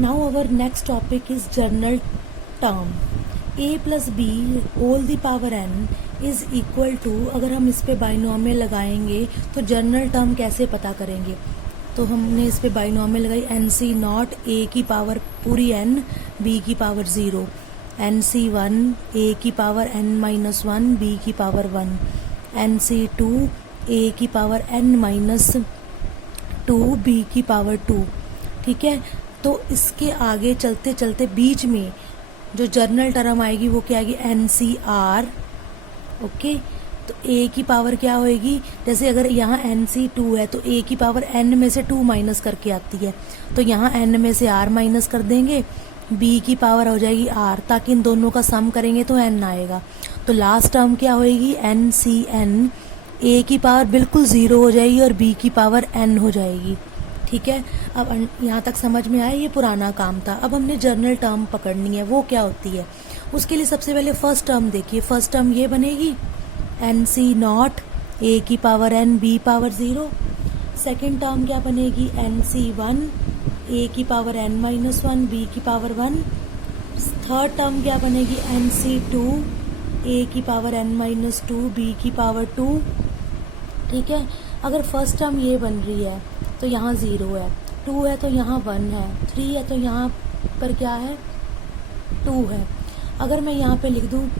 Now our next topic is general term. a plus B whole the power n is equal to, अगर हम इस पे binomial लगाएंगे तो जनरल टर्म कैसे पता करेंगे. तो हमने इस पे बाइनोमियल लगाई एन सी नॉट ए की पावर पूरी n b की पावर 0, एन सी 1 ए की पावर n माइनस 1 b की पावर 1, एन सी 2 ए की पावर n माइनस 2 b की पावर 2. ठीक है, तो इसके आगे चलते चलते बीच में जो जर्नल टर्म आएगी वो क्या आएगी, एन सी आर. ओके, तो a की पावर क्या होएगी, जैसे अगर यहाँ एन सी 2 है तो a की पावर n में से 2 माइनस करके आती है, तो यहाँ n में से r माइनस कर देंगे, b की पावर हो जाएगी r, ताकि इन दोनों का सम करेंगे तो n आएगा. तो लास्ट टर्म क्या होएगी, एन सी एन, a की पावर बिल्कुल 0 हो जाएगी और b की पावर n हो जाएगी. ठीक है, अब यहाँ तक समझ में आया, ये पुराना काम था. अब हमने जर्नल टर्म पकड़नी है, वो क्या होती है. उसके लिए सबसे पहले फर्स्ट टर्म देखिए. फर्स्ट टर्म ये बनेगी एन सी नॉट ए की power n b power 0. Second term क्या बनेगी, एन सी 1 ए की पावर n माइनस 1 b की पावर 1. थर्ड टर्म क्या बनेगी, एन सी 2 ए की पावर n माइनस 2 b की पावर 2. ठीक है, अगर फर्स्ट टर्म ये बन रही है तो यहाँ 0 है, 2 है तो यहाँ 1 है, 3 है तो यहाँ पर क्या है, 2 है. अगर मैं यहाँ पे लिख दूँ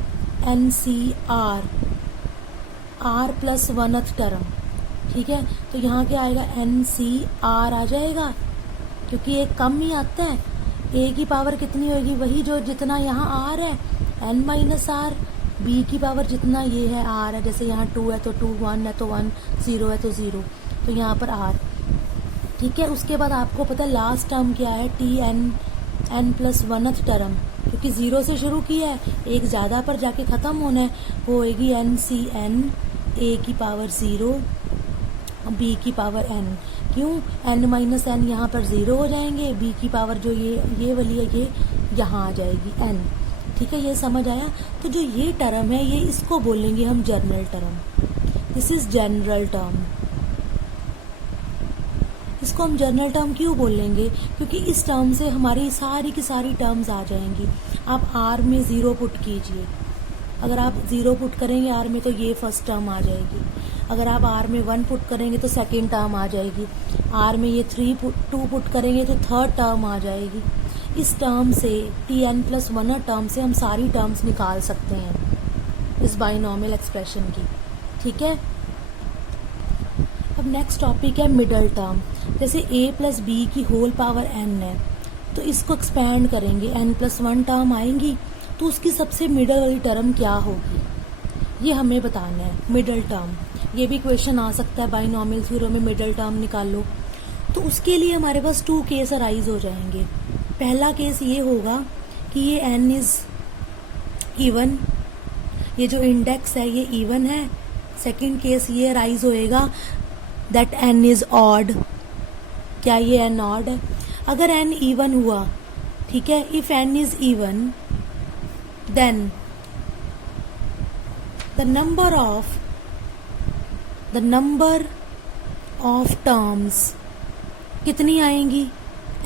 एन सी r, r plus 1th term, ठीक है, तो यहाँ क्या आएगा, एन सी आर आ जाएगा, क्योंकि एक कम ही आता है. ए की पावर कितनी होगी, वही जो जितना यहाँ आर है एन माइनस आर, बी की पावर जितना ये है आर है, जैसे यहाँ 2 है तो 2, 1 है तो 1, 0 है तो 0, तो यहाँ पर आर. ठीक है, उसके बाद आपको पता है लास्ट टर्म क्या है, T N plus 1th term, क्योंकि 0 से शुरू किया है, एक ज़्यादा पर जाके ख़त्म होना है, वो होएगी एन सी एन ए की पावर 0 बी की पावर n. क्यों, n माइनस एन यहाँ पर 0 हो जाएंगे, b की पावर जो ये वाली है ये यहाँ आ जाएगी n. ठीक है, ये समझ आया. तो जो ये टर्म है ये इसको बोलेंगे हम general term. This is general term. इसको हम जनरल टर्म क्यों बोलेंगे, क्योंकि इस टर्म से हमारी सारी की सारी टर्म्स आ जाएंगी. आप r में 0 पुट कीजिए, अगर आप 0 पुट करेंगे r में तो ये फर्स्ट टर्म आ जाएगी. अगर आप r में 1 पुट करेंगे तो सेकेंड टर्म आ जाएगी. r में ये 2 पुट करेंगे तो थर्ड टर्म आ जाएगी. इस टर्म से टी एन प्लस 1 टर्म से हम सारी टर्म्स निकाल सकते हैं इस बाइनोमियल एक्सप्रेशन की. ठीक है, अब नेक्स्ट टॉपिक है मिडल टर्म. जैसे a प्लस बी की होल पावर n है, तो इसको एक्सपैंड करेंगे, n प्लस 1 टर्म आएंगी, तो उसकी सबसे मिडल वाली टर्म क्या होगी, ये हमें बताना है. मिडल टर्म, ये भी क्वेश्चन आ सकता है बाइनोमियल थ्योरम में, मिडल टर्म निकालो. तो उसके लिए हमारे पास 2 केस अराइज हो जाएंगे. पहला केस ये होगा कि ये n इज इवन, ये जो इंडेक्स है ये इवन है. सेकंड केस ये अराइज होएगा दैट n इज ऑड. क्या ये n ऑड है, अगर n इवन हुआ, ठीक है, if n is even then the number of terms कितनी आएंगी,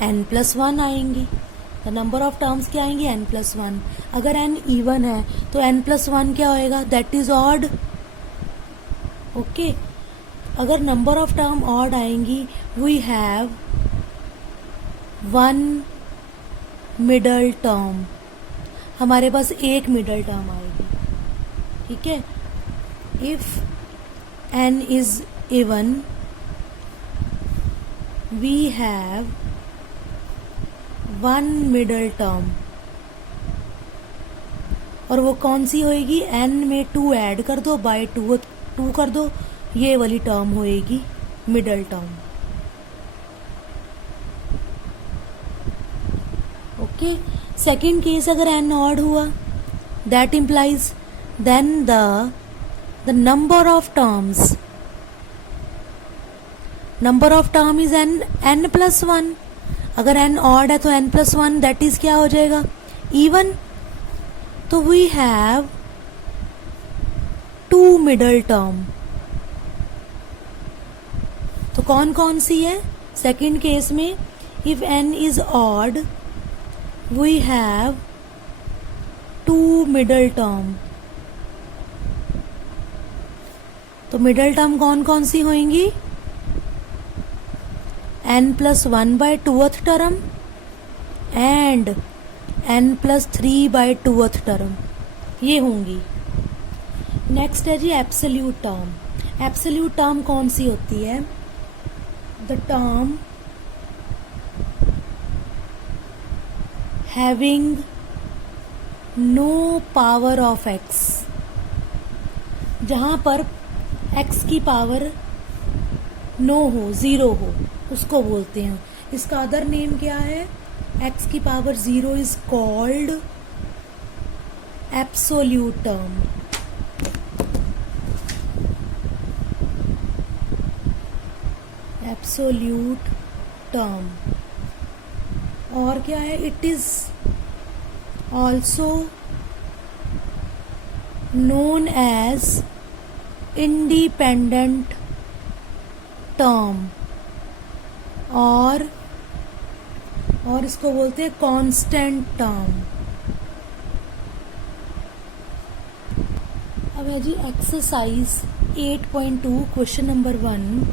n प्लस 1 आएंगी. द नंबर ऑफ टर्म्स क्या आएंगी, n प्लस 1. अगर n इवन है तो n प्लस 1 क्या होएगा, दैट इज ऑड. ओके, अगर नंबर ऑफ टर्म ऑड आएंगी, वी हैव 1 मिडल टर्म, हमारे पास एक मिडल टर्म आएगी. ठीक है, if n is even we have 1 middle term, और वो कौन सी होएगी, n में 2 ऐड कर दो, बाय 2 कर दो, ये वाली टर्म होएगी middle term. Okay, second case अगर n ऑड हुआ, that implies then the number of terms, number of term is n plus 1. अगर n ऑड है तो n प्लस 1 दैट इज क्या हो जाएगा, इवन. तो वी हैव 2 मिडल टर्म. तो कौन कौन सी है, सेकेंड केस में if n is odd we have two middle term. तो मिडल टर्म कौन कौन सी होंगी? n+1/2th term and n+3/2th term, ये होंगी। नेक्स्ट है जी एब्सोल्यूट टर्म। एब्सोल्यूट टर्म कौन सी होती है? The term having no power of x, जहां पर x की पावर नो हो, जीरो हो, उसको बोलते हैं। इसका अदर नेम क्या है? x की power zero is called absolute term. Absolute term. और क्या है? It is also known as independent term, और इसको बोलते हैं कांस्टेंट टर्म। अब है जी exercise 8.2 question number 1,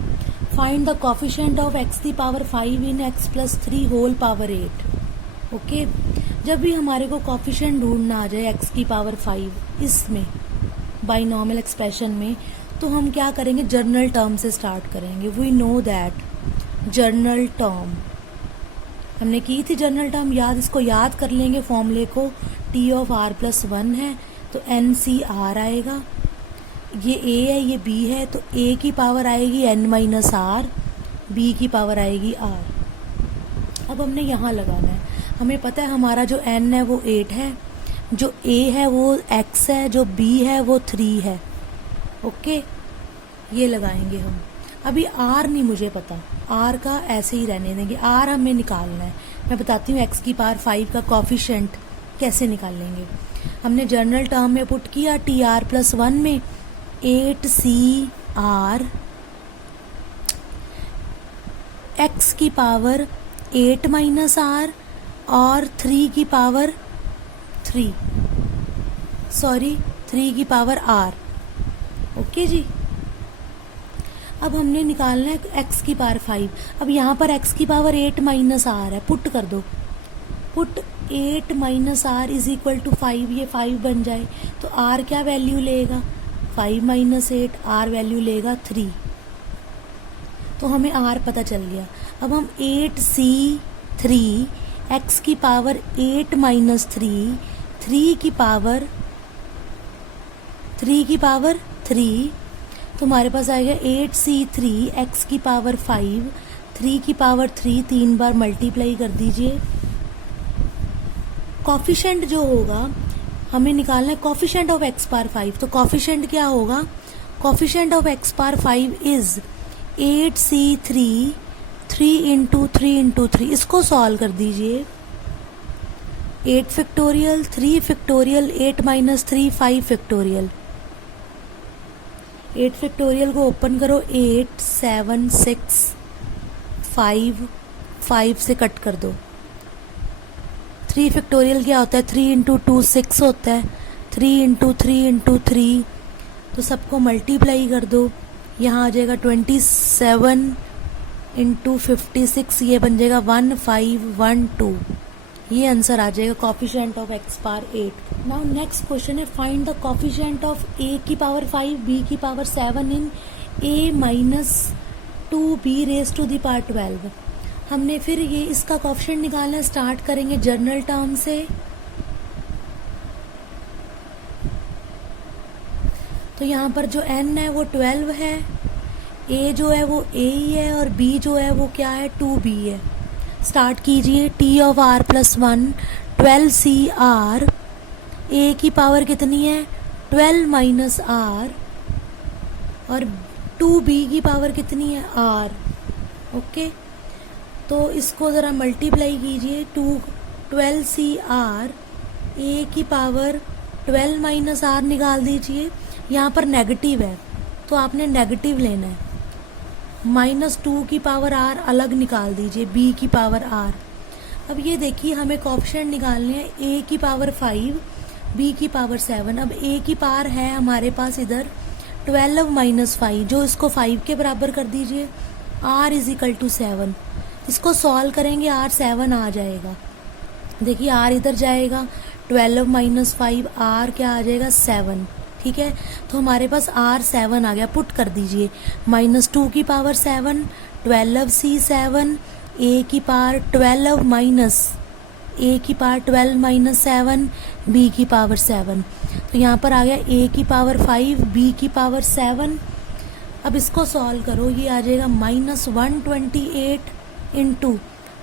find the coefficient of x की power 5 in x+3 whole power 8। Okay, जब भी हमारे को कोफिशिएंट ढूंढना आ जाए x की पावर 5 इसमें बाइनॉमियल एक्सप्रेशन में, तो हम क्या करेंगे? जर्नल टर्म से स्टार्ट करेंगे। We know that general term हमने की थी। जर्नल टर्म याद, इसको याद कर लेंगे फॉर्मूले को। t ऑफ r+1 है तो NCR आएगा। ये a है, ये b है, तो a की पावर आएगी n-r, b की पावर आएगी r। अब हमने यहाँ लगाना है। हमें पता है हमारा जो n है वो 8 है, जो a है वो x है, जो b है वो 3 है। ओके, ये लगाएंगे हम। अभी r नहीं मुझे पता, r का ऐसे ही रहने देंगे। r हमें निकालना है। मैं बताती हूँ x की पावर 5 का कोफिशिएंट कैसे निकालेंगे। हमने जर्नल टर्म में पुट किया tr+1 में 8cr, x की पावर 8-r और 3 की पावर 3 की पावर r। ओके जी, अब हमने निकालना है x की पावर 5। अब यहाँ पर x की पावर 8-r है, पुट कर दो। Put 8-r is equal to 5, ये 5 बन जाए तो r क्या वैल्यू लेगा? 5-8, r वैल्यू लेगा 3। तो हमें r पता चल गया। अब हम 8c3 x की पावर 8-3, 3 की पावर 3, तो हमारे पास आएगा 8c3 x की पावर 5, 3 की पावर 3, 3 बार मल्टीप्लाई कर दीजिए। कोफिशिएंट जो होगा हमें निकालना है कोफिशिएंट ऑफ x पावर 5। तो कोफिशिएंट क्या होगा? Coefficient of x power 5 is 8c3 3 × 3 × 3। इसको सॉल्व कर दीजिए। 8 फैक्टोरियल, 3 फैक्टोरियल, 8-3 5 फैक्टोरियल। 8 फैक्टोरियल को ओपन करो, 8 7 6 5, 5 से कट कर दो। 3 फैक्टोरियल क्या होता है? 3 × 2 6 होता है, 3 × 3 × 3, तो सबको मल्टीप्लाई कर दो। यहाँ आ जाएगा 27 × 56, ये बन जाएगा 1512। ये आंसर आ जाएगा coefficient of x power 8। Now next question है, find the coefficient of a की पावर 5, b की power 7 in a - 2b raise to the power 12। हमने फिर ये इसका कोफिशिएंट निकालना स्टार्ट करेंगे जर्नल टर्म से। तो यहाँ पर जो n है वो 12 है, a जो है वो a ही है, और b जो है वो क्या है? 2b है। स्टार्ट कीजिए। t of r+1 12cr, a की पावर कितनी है? 12 - r, और 2b की पावर कितनी है? r। ओके, तो इसको ज़रा मल्टीप्लाई कीजिए। 12cr, a की पावर 12 - r निकाल दीजिए। यहाँ पर नेगेटिव है तो आपने नेगेटिव लेना है। -2 की पावर r अलग निकाल दीजिए, b की पावर r। अब ये देखिए हमें कोएफिशिएंट निकालने हैं a की पावर 5 b की पावर 7। अब a की पावर है हमारे पास इधर 12 माइनस 5, जो इसको 5 के बराबर कर दीजिए। r इज इक्वल टू 7, इसको सॉल्व करेंगे r 7 आ जाएगा। देखिए r इधर जाएगा, 12 माइनस 5 r क्या आ जाएगा 7। ठीक है, तो हमारे पास r 7 आ गया। पुट कर दीजिए, -2 की पावर 7, 12c7, a की पावर 12 माइनस a की पावर 12 माइनस 7, b की पावर 7। तो यहाँ पर आ गया a की पावर 5, b की पावर 7। अब इसको सॉल्व करो, ये आ जाएगा -128 इंटू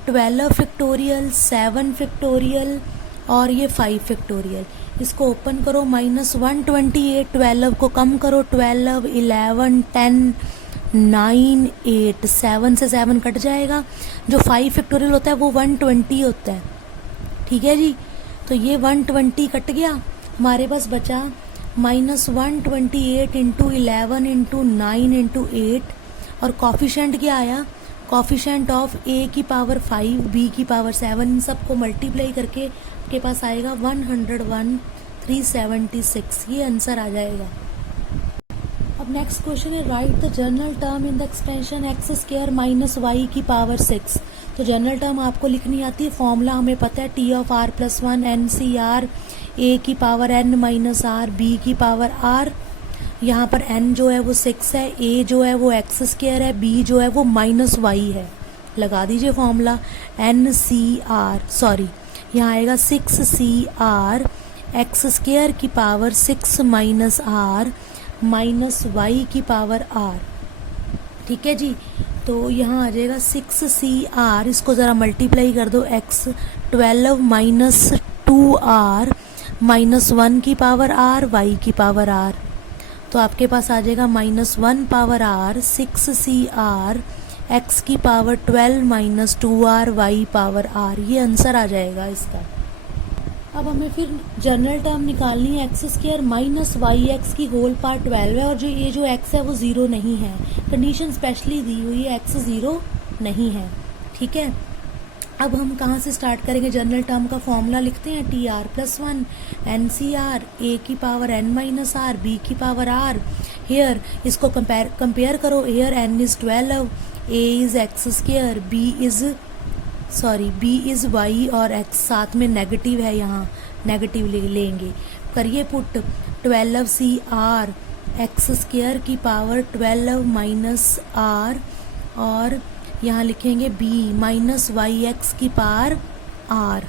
12 फैक्टोरियल, 7 फैक्टोरियल और ये 5 फैक्टोरियल। इसको ओपन करो, -128, 12 को कम करो, 12, 11, 10, 9, 8, 7 से 7 कट जाएगा। जो 5 फैक्टोरियल होता है वो 120 होता है। ठीक है जी, तो ये 120 कट गया, हमारे पास बचा -128 इंटू 11 इंटू 9 इंटू 8। और कोफिशिएंट क्या आया, कोफिशिएंट ऑफ a की पावर 5, b की पावर 7, इन सबको मल्टीप्लाई करके आपके पास आएगा 101, 376, ये आंसर आ जाएगा। अब नेक्स्ट क्वेश्चन है, write the general term in the expansion x square minus y की पावर 6। तो जनरल टर्म आपको लिखनी आती है, फॉर्मूला हमें पता है, T of r plus 1 N C R, A की power n minus R, B की पावर r। यहाँ पर n जो है वो 6 है, a जो है वो एक्स स्क्वायर है, b जो है वो माइनस वाई है। लगा दीजिए फॉर्मूला, एन सी आर, सॉरी यहाँ आएगा 6cr एक्स स्क्वायर की power 6 minus r minus y की पावर r। ठीक है जी, तो यहाँ आ जाएगा 6cr, इसको ज़रा मल्टीप्लाई कर दो, x 12 माइनस 2r माइनस 1 की पावर r, y की पावर r। तो आपके पास आ जाएगा -1 पावर r, 6cr x की power 12 minus 2r y power r। ये आंसर आ जाएगा इसका। अब हमें फिर जनरल टर्म निकालनी है, x square minus y x की होल पावर 12 है, और जो ये जो x है वो 0 नहीं है। कंडीशन स्पेशली दी हुई है, x 0 नहीं है। ठीक है, अब हम कहाँ से स्टार्ट करेंगे, जनरल टर्म का फॉर्मूला लिखते हैं, T R plus 1 N C R, A की power n minus R, B की पावर r। हेयर इसको कंपेयर करो, here n is 12, a is X square, b is y और x साथ में नेगेटिव है, यहाँ नेगेटिव लेंगे। करिए पुट, 12cr एक्स स्क्वायर की पावर 12 माइनस r, और यहाँ लिखेंगे b माइनस वाई एक्स की पावर r।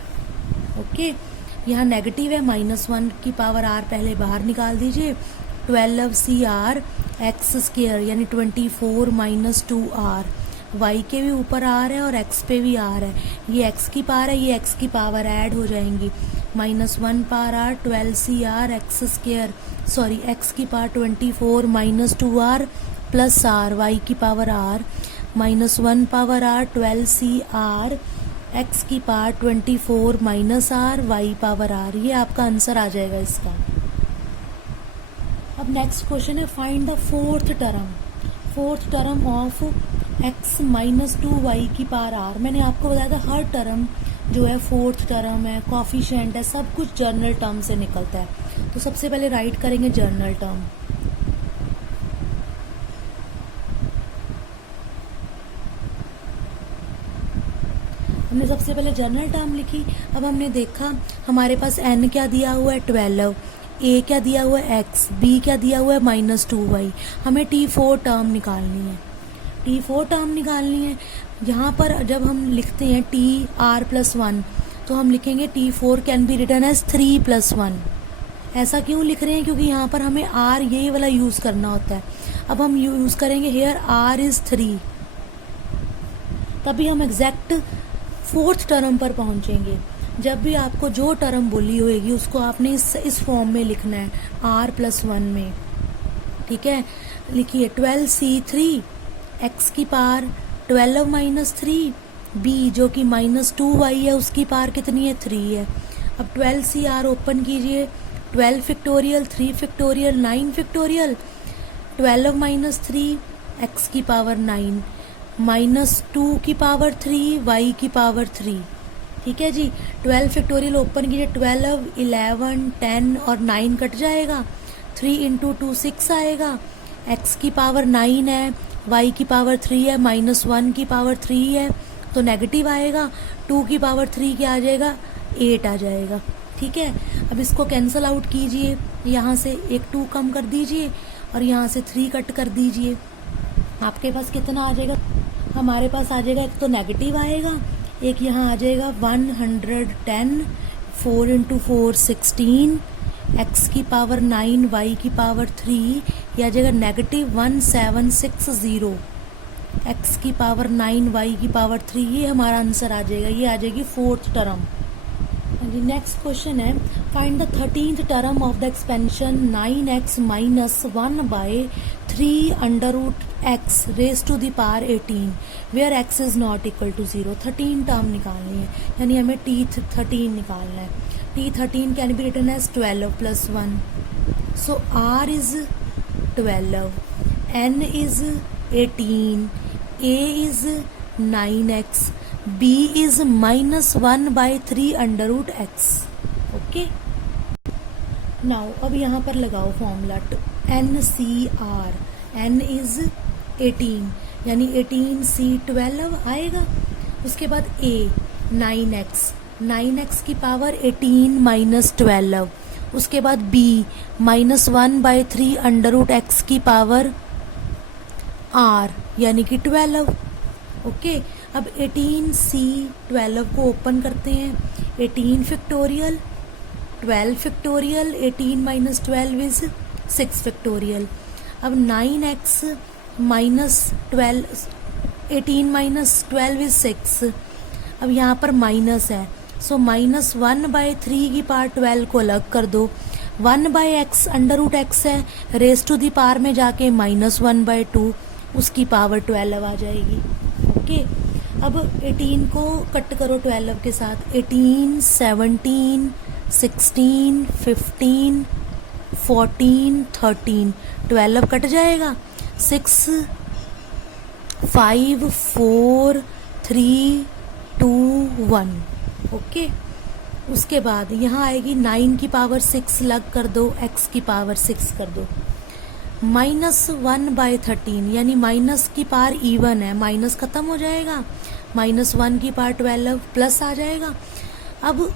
ओके, यहाँ नेगेटिव है, -1 की पावर r पहले बाहर निकाल दीजिए। 12cr एक्स स्क्वायर यानी 24 माइनस 2r, y के भी ऊपर r है और x पे भी r है, ये x की पावर है, ये x की पावर ऐड हो जाएंगी। -1 power r 12cr x square, sorry x की power 24 minus 2r plus r, y की power r, -1 power r 12cr x की power 24 minus r, y power r। ये आपका आंसर आ जाएगा इसका। अब नेक्स्ट क्वेश्चन है, find the fourth term of x minus 2y की पावर r। मैंने आपको बताया था हर टर्म जो है, फोर्थ टर्म है, कोफिशिएंट है, सब कुछ जर्नल टर्म से निकलता है। तो सबसे पहले राइट करेंगे जर्नल टर्म। हमने सबसे पहले जनरल टर्म लिखी। अब हमने देखा हमारे पास n क्या दिया हुआ है 12, a क्या दिया हुआ है x, b क्या दिया हुआ है -2y। हमें T4 टर्म निकालनी है। यहाँ पर जब हम लिखते हैं TR प्लस 1, तो हम लिखेंगे T4 can be written as 3 plus 1। ऐसा क्यों लिख रहे हैं, क्योंकि यहाँ पर हमें R यही वाला यूज़ करना होता है। अब हम यूज़ करेंगे हेयर R इज़ 3, तभी हम एग्जैक्ट फोर्थ टर्म पर पहुंचेंगे। जब भी आपको जो टर्म बोली होगी उसको आपने इस फॉर्म में लिखना है, r प्लस 1 में। ठीक है, लिखिए 12c3 x की पावर 12 माइनस 3, b जो कि -2y है उसकी पावर कितनी है 3 है। अब 12cr ओपन कीजिए, 12 factorial, 3 factorial, 9 factorial, 12 minus 3 x की पावर 9, -2 की पावर 3, y की पावर 3। ठीक है जी। 12 फैक्टोरियल ओपन कीजिए, 12, 11, 10 और 9 कट जाएगा। 3 इंटू 2 6 आएगा। x की पावर 9 है, y की पावर 3 है, -1 की पावर 3 है तो नेगेटिव आएगा। 2 की पावर 3 क्या आ जाएगा, 8 आ जाएगा। ठीक है, अब इसको कैंसल आउट कीजिए, यहाँ से एक 2 कम कर दीजिए और यहाँ से 3 कट कर दीजिए। आपके पास कितना आ जाएगा, हमारे पास आ जाएगा, एक तो नेगेटिव आएगा, एक यहाँ आ जाएगा 110, 4 इंटू 4 16, x की पावर 9, y की पावर 3, यह आ जाएगा -1760, x की पावर 9, y की पावर 3, ये हमारा आंसर आ जाएगा, ये आ जाएगी 4th टर्म। नेक्स्ट क्वेश्चन है, find the 13th term of the expansion 9x minus 1 by 3 under root x raise to the power 18 where x is not equal to 0। 13 term निकालनी है, यानी हमें T13 निकालना है। T13 can be written as 12 plus 1, so R is 12, N is 18, A is 9x, B is -1 by 3 under root x। Okay, now अब यहाँ पर लगाओ फॉर्मूला NCR, N इज 18 यानी 18C12 आएगा। उसके बाद A 9x, 9x की पावर 18 माइनस 12, उसके बाद B -1 by 3 under root x की पावर R यानी कि 12। ओके, अब 18C12 को ओपन करते हैं, 18 factorial, 12 factorial, 18 minus 12 is 6 factorial. अब 9x माइनस 12, 18 माइनस 12 इज 6, अब यहाँ पर माइनस है, सो -1 बाय 3 की पावर 12 को अलग कर दो, 1 by x under root x है, रेज टू दी पावर में जाके -1 बाय 2, उसकी पावर 12 आ जाएगी। ओके, अब 18 को कट करो 12 के साथ, 18, 17, 16, 15, 14, 13, 12 कट जाएगा, 6, 5, 4, 3, 2, 1। ओके, उसके बाद यहाँ आएगी 9 की पावर 6 लग कर दो, x की पावर 6 कर दो, -1 बाय 13 यानी माइनस की पावर इवन है, माइनस खत्म हो जाएगा, -1 की पावर 12 प्लस आ जाएगा। अब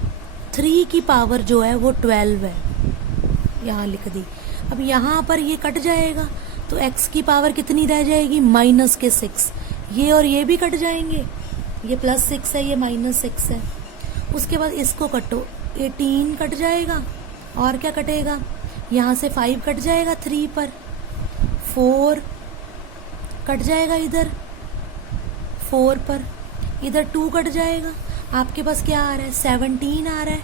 3 की पावर जो है वो 12 है, यहाँ लिख दी। अब यहाँ पर ये कट जाएगा तो x की पावर कितनी रह जाएगी, -6, ये और ये भी कट जाएंगे, ये +6 है, ये -6 है। उसके बाद इसको कटो, 18 कट जाएगा और क्या कटेगा, यहाँ से 5 कट जाएगा 3 पर, 4 कट जाएगा इधर 4 पर, इधर 2 कट जाएगा। आपके पास क्या आ रहा है, 17 आ रहा है,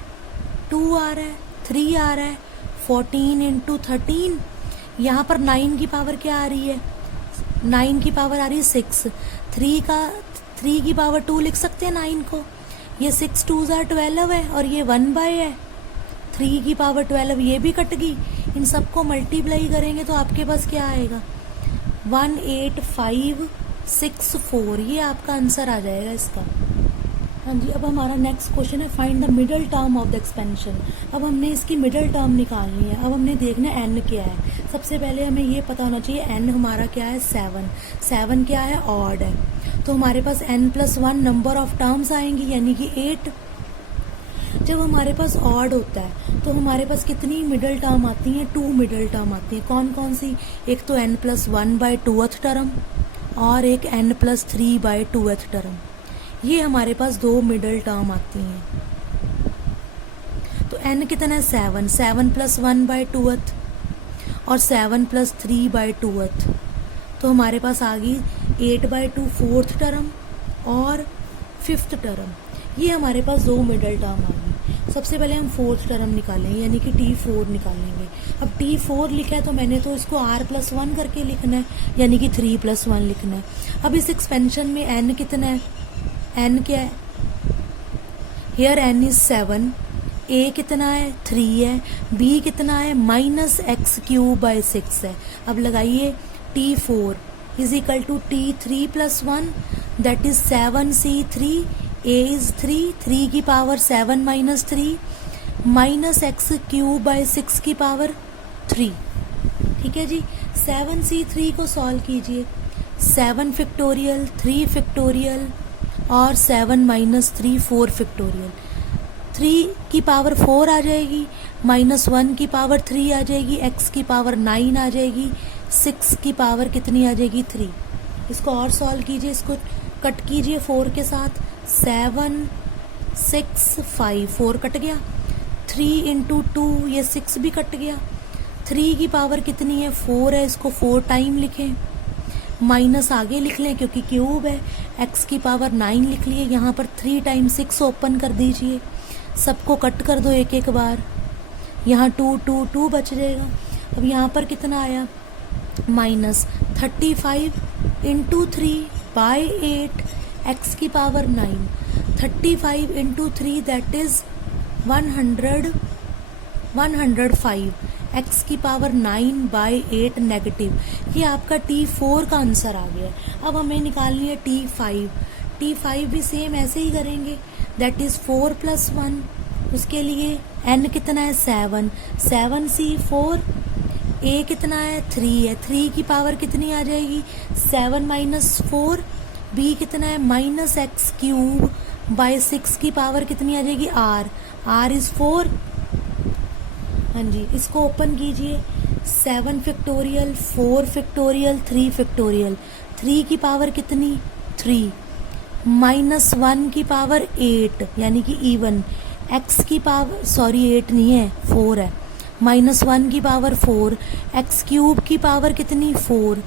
2 आ रहा है, 3 आ रहा है, 14 इंटू 13, यहाँ पर 9 की पावर क्या आ रही है, 9 की पावर आ रही है 6, 3 की पावर 2 लिख सकते हैं 9 को, ये 6 2s are 12 है और ये 1 बाय है, 3 की पावर 12 ये भी कट गई। इन सबको मल्टीप्लाई करेंगे तो आपके पास क्या आएगा, 18564, ये आपका आंसर आ जाएगा इसका। हाँ जी, अब हमारा नेक्स्ट क्वेश्चन है, find the middle term of the expansion. अब हमने इसकी मिडल टर्म निकालनी है। अब हमने देखना है n क्या है। सबसे पहले हमें ये पता होना चाहिए n हमारा क्या है, 7 क्या है, ऑड है, तो हमारे पास n+1 नंबर ऑफ टर्म्स आएंगी यानी कि 8। जब हमारे पास ऑड होता है तो हमारे पास कितनी मिडल टर्म आती हैं, 2 मिडल टर्म आती हैं। कौन कौन सी, एक तो n+1 बाय 2th टर्म और एक n+3 बाय 2th टर्म, ये हमारे पास 2 मिडल टर्म आती हैं। तो n कितना है, 7 + 1 बाय 2th और 7 + 3 बाय 2th, तो हमारे पास आ गई 8/2 4th टर्म और 5th टर्म, ये हमारे पास 2 मिडल टर्म आ गई। सबसे पहले हम 4th टर्म निकालेंगे यानी कि T4 निकालेंगे। अब T4 लिखा है तो मैंने तो इसको R+1 करके लिखना है यानी कि 3+1 लिखना है। अब इस एक्सपेंशन में n कितना है, n क्या है, हियर n इज 7, a कितना है, 3 है, b कितना है, -x³/6 है। अब लगाइए T4 = T3+1 that is 7C3 a is 3, 3 की power 7 minus 3 minus x cube by 6 की पावर 3। ठीक है जी। 7c3 को सॉल्व कीजिए। 7 फैक्टोरियल, 3 फैक्टोरियल और 7 माइनस 3 4 फैक्टोरियल। 3 की पावर 4 आ जाएगी, माइनस 1 की पावर 3 आ जाएगी, x की पावर 9 आ जाएगी, 6 की पावर कितनी आ जाएगी 3। इसको और सॉल्व कीजिए, इसको कट कीजिए 4 के साथ। 7 6 5 4 कट गया, 3 इंटू 2 ये 6 भी कट गया। 3 की पावर कितनी है 4 है, इसको 4 टाइम लिखें, माइनस आगे लिख लें क्योंकि क्यूब है। x की पावर 9 लिख लिए, यहाँ पर 3 टाइम 6 ओपन कर दीजिए, सबको कट कर दो एक एक बार। यहाँ 2 2 2 बच जाएगा। अब यहाँ पर कितना आया माइनस 35 इंटू 3 बाय 8 x की power 9। 35 into 3 that is 105 x की पावर 9 बाय 8 नेगेटिव। ये आपका T4 का आंसर आ गया। अब हमें निकालनी है T5। T5 भी सेम ऐसे ही करेंगे, दैट इज 4 प्लस 1। उसके लिए n कितना है 7, 7c4, a कितना है 3 है, 3 की पावर कितनी आ जाएगी 7 माइनस 4, b कितना है माइनस एक्स क्यूब बाय 6 की पावर कितनी आ जाएगी r इज 4। हाँ जी, इसको ओपन कीजिए। 7 फैक्टोरियल, 4 फैक्टोरियल, 3 फैक्टोरियल। 3 की पावर कितनी 3, माइनस 1 की पावर 8 यानी कि इवन। x की पावर 8 नहीं है 4 है, माइनस 1 की पावर 4, एक्स क्यूब की पावर कितनी 4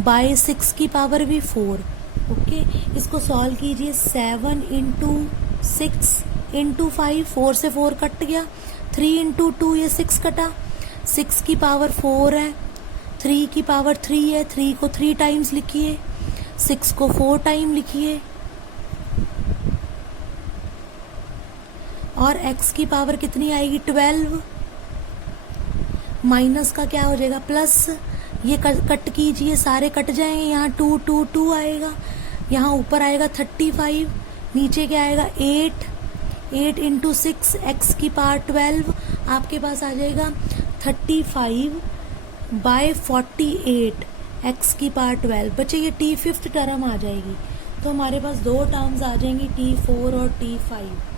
बाय 6 की पावर भी 4। ओके, इसको सॉल्व कीजिए। 7 इंटू 6 इंटू 5, 4 से 4 कट गया, 3 इंटू 2 ये 6 कटा, 6 की पावर 4 है, 3 की पावर 3 है, 3 को 3 टाइम्स लिखिए, 6 को 4 टाइम लिखिए, और x की पावर कितनी आएगी 12। माइनस का क्या हो जाएगा प्लस, ये कट कीजिए, सारे कट जाएंगे, यहाँ 2 2 2 आएगा, यहाँ ऊपर आएगा 35, नीचे क्या आएगा 8 इंटू 6 एक्स की पावर 12, आपके पास आ जाएगा 35 बाय 48 एक्स की पावर 12। बच्चे ये T5th टर्म आ जाएगी, तो हमारे पास 2 टर्म्स आ जाएंगी T4 और T5।